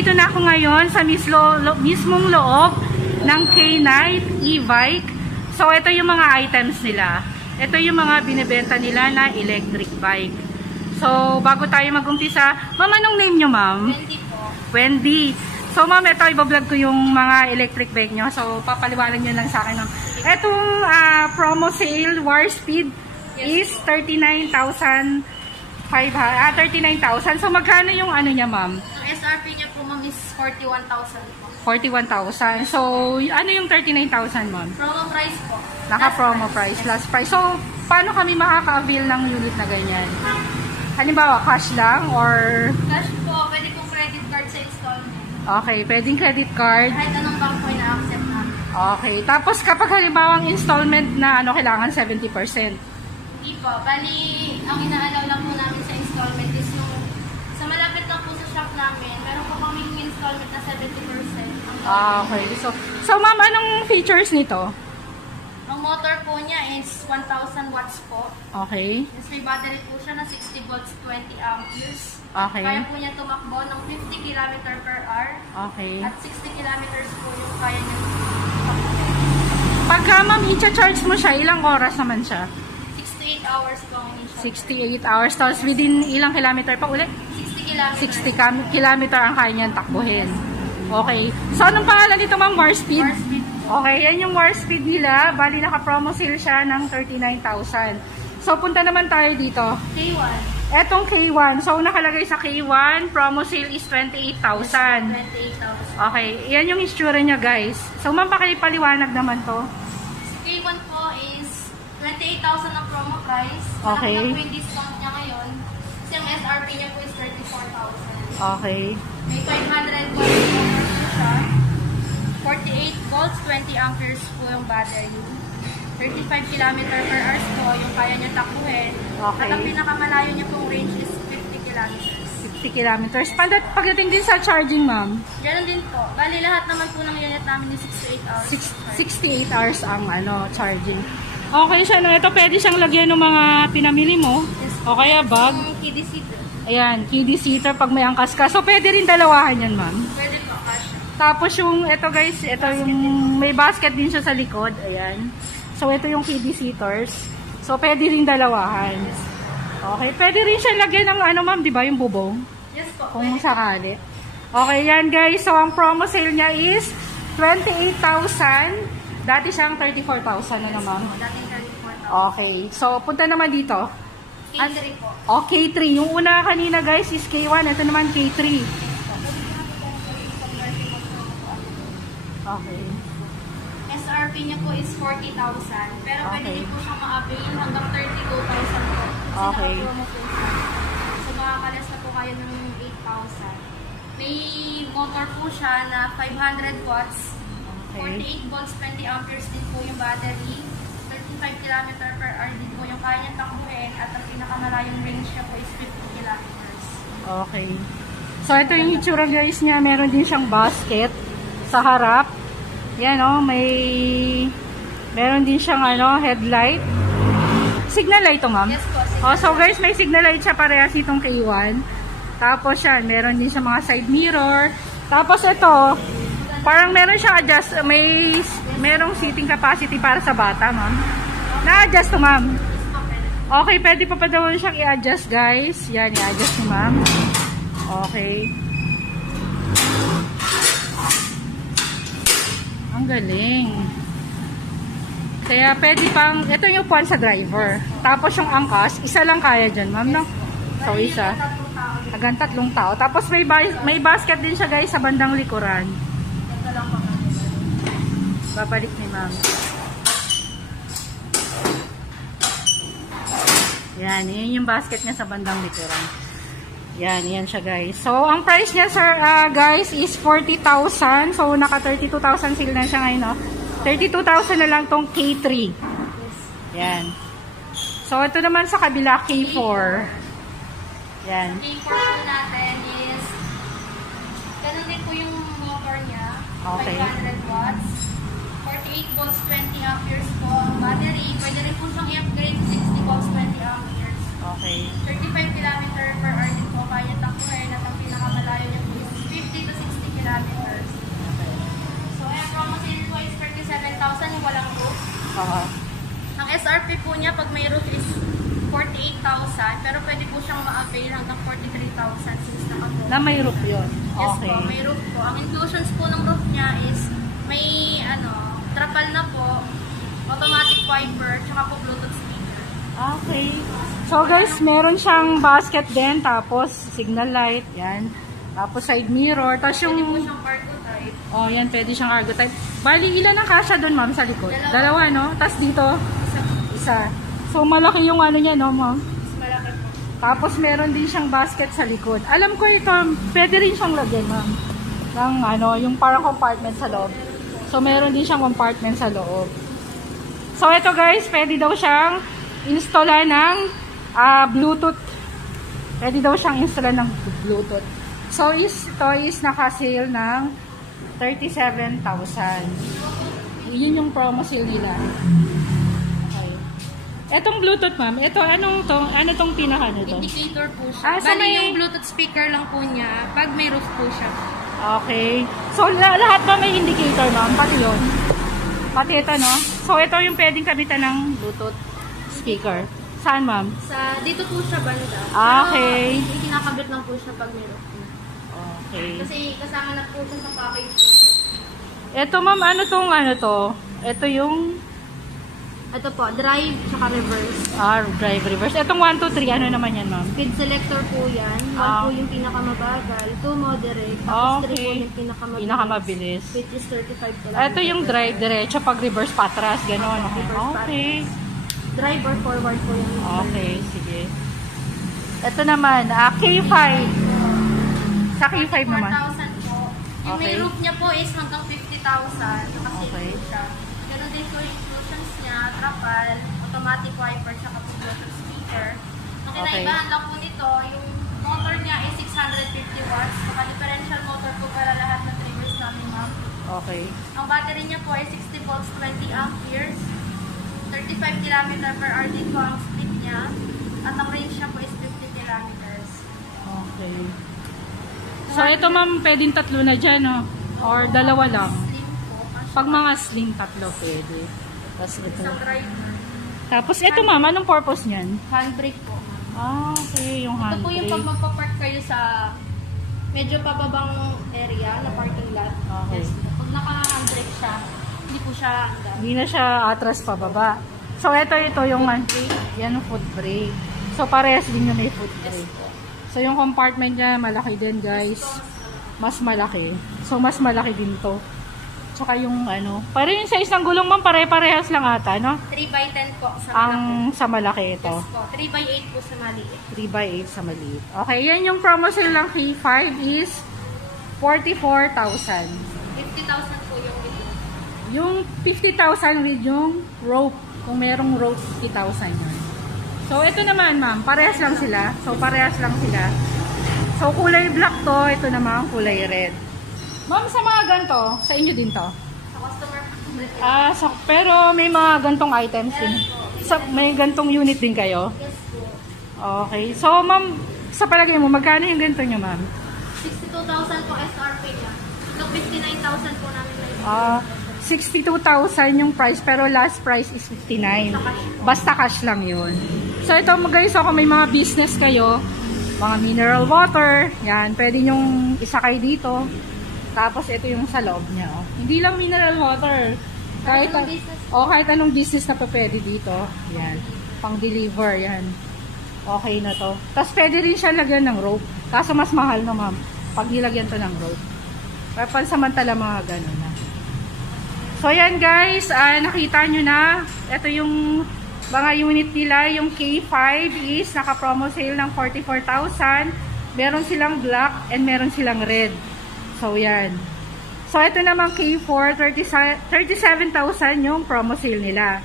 nandito na ako ngayon sa mismong loob ng K-Night e-bike. So, ito yung mga items nila. Ito yung mga binibenta nila na electric bike. So, bago tayo mag-umpisa, ma'am, anong name nyo, ma'am? Wendy po. Wendy. So, ma'am, ito, ibablog ko yung mga electric bike nyo. So, papaliwanag nyo lang sa akin. Itong promo sale, War Speed, is 39,000. 39,000. So, magkano yung ano niya, ma'am? Ang SRP niya po, ma'am, is 41,000 po. 41,000. So, ano yung 39,000, ma'am? Promo price po. Naka-promo price, last price. So, paano kami makaka-avail ng unit na ganyan? Halimbawa, cash lang or... Cash po, pwede pong credit card sa installment. Okay, pwedeng credit card. Kahit anong bank po ina-accept namin. Okay, tapos kapag halimbawa ang installment na ano, kailangan 70%. Hindi po, bali, ang inaalaw lang po namin sa installment is yung sa malapit lang po sa shop namin, meron po kaming installment na 70%. Okay. So ma'am, anong features nito? Ang motor po niya is 1,000 watts po. Okay. Yes, may battery po siya na 60 volts, 20 amperes. Okay. Kaya po niya tumakbo ng 50 km per hour. Okay. At 60 kilometers po yung kaya niya. Pagka ma'am, i-charge mo siya, ilang oras naman siya? 68 hours po ang initial. 68 hours. Tapos within ilang kilometer pa ulit? 60 kilometers. 60 kilometer ang kaya niyang takbuhin. Okay. So, anong pangalan nito, ma'am? War Speed? War Speed. Okay, yan yung War Speed nila. Bali, naka-promo sale siya ng 39,000. So, punta naman tayo dito. K1. Etong K1. So, nakalagay sa K1, promo sale is 28,000. 28,000. Okay, yan yung itsura niya, guys. So, ma'am, pakipaliwanag naman to. K1 po is 28,000 ang promo price. Okay. Malaki na po yung discount niya ngayon. Kasi ang SRP niya po is 34,000. Okay. May 500 volts motor po siya. 48 volts, 20 amperes po yung battery. 35 km per hour po yung kaya niya takbuhin. Okay. At ang pinakamalayo niya pong range is 50 kilometers. 50 kilometers. Pagdating din sa charging, ma'am? Ganun din po. Bali lahat naman po ng unit namin is 68 hours. 68 hours ang charging. Okay siya, no? Ito pwede siyang lagyan ng mga pinamili mo. Yes. O kaya bag. Yung kiddie seater. Ayan, kiddie seater pag may angkas ka. So, pwede rin dalawahan yan, ma'am. Pwede po, cash. Tapos yung, ito guys, ito yung, may basket din siya sa likod. Ayan. So, ito yung kiddie seaters. So, pwede rin dalawahan. Okay, pwede rin siya lagyan ng ano, ma'am, di ba? Yung bubong. Yes po. Kung sakali. Okay, yan guys. So, ang promo sale niya is 28,000. Dati siyang 34,000 na naman. Dating 34,000. Okay. So, punta naman dito. K3 po. O, K3. Yung una kanina guys is K1. Ito naman K3. Okay. SRP niya po is 40,000. Pero pwede Okay. din po siyang ma-avail hanggang 32,000 po. Kasi Okay. naka-promo po siya. So, makakalas na po kayo ng 8,000. May motor po siya na 500 watts. Okay. 48 volts, 20 amperes din po yung battery. 35 km per hour din po yung kaya niyang takbuhin. At ang pinakamalayong range niya po is 50 kilometers. Okay. So, ito yung itsura guys niya. Meron din siyang basket sa harap. Yan o, meron din siyang headlight. Signal light to, ma'am? Yes po. Oh, so guys, may signal light siya parehas itong K1. Tapos yan, meron din siya mga side mirror. Tapos ito, parang meron siya adjust, merong seating capacity para sa bata, ma'am. Na-adjust to, ma'am. Okay, pwede pa daw siyang i-adjust, guys. Yan, i-adjust ni ma'am. Okay. Ang galing. Kaya pwede pang, ito yung upuan sa driver. Tapos yung angkas, isa lang kaya dyan, ma'am, no? So, isa. Hanggang 3 tao. Tapos may basket din siya, guys, sa bandang likuran. Babalik ni ma'am. Yan, yan yung basket niya sa bandang likuran. Yan siya guys. So, ang price niya sir, guys is 40,000. So, naka 32,000 sale na siya ngayon, no? 32,000 na lang tong K3. Yan. So, ito naman sa kabila, K4. Yan. K4 po natin is ganun din po yung motor niya. Okay. 500 watts. 48 volts, 20 amperes po. Battery, pwede rin po siyang i-upgrade 60 volts, 20 amperes. Okay. 35 km per hour din po kaya takbuhin at ang pinakamalayo niya po is 50 to 60 SRP po niya pag may roof is 48,000, pero pwede po siyang ma-avail hanggang 43,000 since naka-roof. Na may roof yun? Yes Okay. po, may roof po. Ang inclusions po ng roof niya is may trapal na po, automatic wiper, tsaka po Bluetooth speaker. Okay. So guys, meron siyang basket din, tapos signal light, yan. Tapos side mirror, tapos yung... Pwede po siyang cargo type. Oh, yan, pwede siyang cargo type. Bali, ilan ang kasya doon, ma'am, sa likod? Dalawa, no? Tapos dito, isa. So, malaki yung ano niya, no, ma'am? Mas malaki po. Tapos, meron din siyang basket sa likod. Alam ko ito, pwede rin siyang lagyan, ma'am. Ng, yung parang compartment sa loob. So, meron din siyang compartment sa loob. So, ito guys, pwede daw siyang installan ng Bluetooth. Pwede daw siyang installan ng Bluetooth. So, ito is naka-sale ng 37,000. Yun yung promo sale nila. Okay. Etong Bluetooth, ma'am, ito, ano tong pinaka nito? Indicator po siya. So Bali, yung Bluetooth speaker lang po niya pag may roof po siya. Okay. So, lahat ba may indicator, ma'am? Pati yun? Pati ito, no? So, ito yung pwedeng kabitan ng Bluetooth speaker. Saan, ma'am? Dito po siya banda. Okay. Pero, kinakabit lang po siya pag may roof. Okay. Kasi kasama na po siya sa package po. Ito, ma'am, ano to? Ito yung... Ito po, drive tsaka reverse. Drive reverse. Itong 1, 2, 3, ano naman yan, ma'am? Speed selector po yan. 1 po yung pinakamabagal, 2 moderate, tapos 3 po yung Pinakamabilis. which is 35 km. Ito yung drive diretso, pag reverse patras, gano'n. Okay. Drive or forward po yan. Okay, sige. Ito naman, K5. Sa K5 naman. 4,000 po. Yung may Okay. roof niya po is hanggang 50,000. Nakasave Okay. po siya. Meron din po yung inclusions niya, trapal, automatic wiper, tsaka po Bluetooth speaker. Ang Okay. kinaibahan lang po nito, yung motor niya is 650 watts. Saka differential motor po para lahat ng triggers namin, ma'am. Okay. Ang battery niya po ay 60 volts, 20 amperes. 35 km per hour din po ang speed niya. At ang range niya po is 50 kilometers. Okay. So, ito ma'am, pwedeng tatlo na dyan, no? Or dalawa lang. Slim po. Pag mga sling, tatlo pwede. Tapos ito. Isang driver. Tapos ito ma'am, anong purpose niyan? Handbrake po. Okay, yung Ito po yung pag handbrake. magpa-park kayo sa medyo pababang area na parking lot. Okay. Yes. Pag naka-handbrake siya, hindi po siya hanggang. Hindi na siya atras pababa. So, ito yung yan yung foot brake. So, parehas din yung may foot brake. So, yung compartment niya, malaki din, guys. Mas malaki. So, mas malaki din to. Tsaka yung parang yung size ng gulong, ma'am, pare-parehas lang ata, no? 3x10 po sa Ang malaki. sa malaki ito. Yes po. 3x8 po sa maliit. 3x8 sa maliit. Okay, yan yung promo sale ng K5 is 44,000. 50,000 po yung ito. Yung 50,000 with yung rope. Kung merong rope, 50,000 yun. So, ito naman, ma'am. Parehas lang sila. So, parehas lang sila. So, kulay black to. Ito naman, kulay red. Ma'am, sa mga ganito, sa inyo din to? Sa customer po. Pero may mga gantong items din. May gantong unit din kayo? Yes po. Okay. So, ma'am, sa palagay mo, magkano yung ganito nyo, ma'am? 62,000 po SRP niya. So, 59,000 po namin na 62,000 yung price, pero last price is 59. Basta cash lang yun. So, ito guys, kung may mga business kayo, mga mineral water, yan, pwede nyong isakay dito. Tapos, ito yung sa loob niya. Oh. Hindi lang mineral water. Kahit anong business na pa pwede dito. Yan. Pang-deliver, yan. Okay na to. Tapos, pwede rin siya lagyan ng rope. Kaso, mas mahal na, ma'am. Pag nilagyan to ng rope. Pero pansamantala mga gano'n na. So, yan guys, nakita nyo na, ito yung mga unit nila, yung K5 is naka-promo sale ng 44,000. Meron silang black and meron silang red. So, yan. So, ito naman K4, 37,000 yung promo sale nila.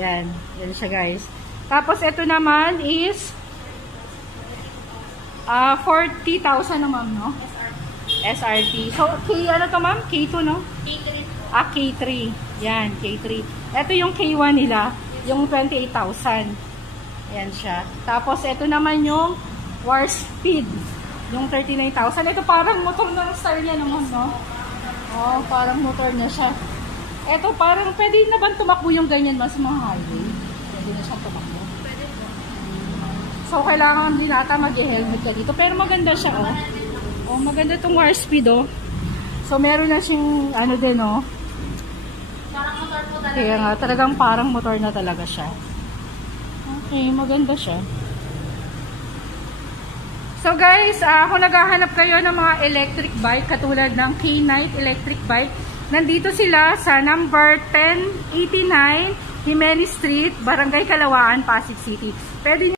Yan. Yan siya guys. Tapos, ito naman is 40,000 naman, no? SRT. So, ano to ma'am? K2, no? K3. K3. Yan, K3. Ito yung K1 nila, yung 28,000. Yan siya. Tapos, ito naman yung War Speed, yung 39,000. Ito parang motor na style niya naman, no? Oh, parang motor na siya. Ito parang, pwede na ba tumakbo yung ganyan mas mga highway? pwede na siyang tumakbo. Pwede po. So, kailangan din nata mag-helmet ka dito. Pero maganda siya, oh. Oh, maganda itong wire speed, oh. So, meron na siyang, ano din, oh. Parang motor po talaga. Kaya nga, talagang parang motor na talaga siya. Okay, maganda siya. So, guys, kung naghahanap kayo ng mga electric bike, katulad ng K-Night electric bike, nandito sila sa number 1089 Jimenez Street, Barangay Kalawaan, Pasig City. Pwede